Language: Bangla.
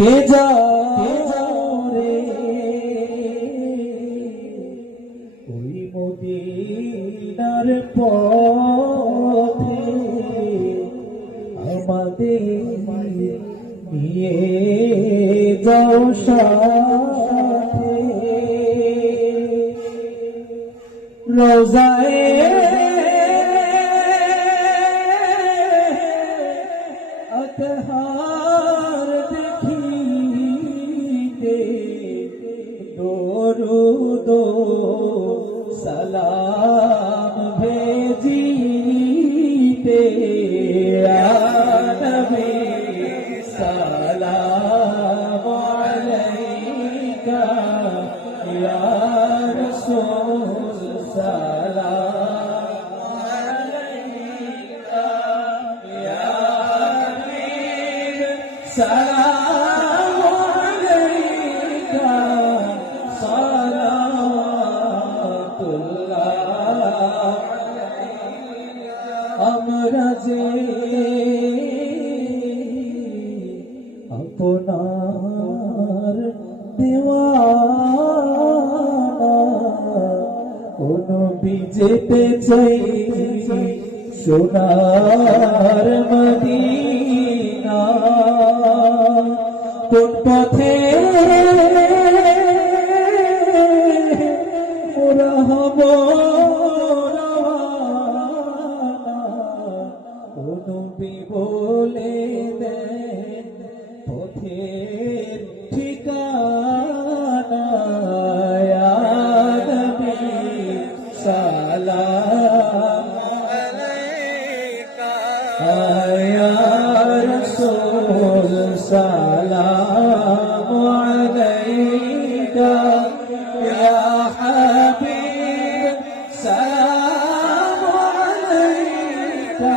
কে যাও রে ওই মদিনার পথে আমাদের নিয়ে যাও সাথে রোজায়ে আতহার দেখিতে দরুদ সালাম ভেজিতে ইয়া নবী সালাম আলাইকা ইয়া রাসূল সালাম আলাইকা ইয়া সালাম আলাইকা সালাতুল্লাহ আমরা যে আপনার দেওয়ানা ও নবী যেতে চাই সোনার মদিনা কোন পথে মোরা হব রওয়ানা ও নবী বলে দেন পথের ঠিকানা ইয়া নবী সালাম আলাইকা ইয়া রাসূল সালাম আলাইকা ইয়া হাবিব সালাম আলাইকা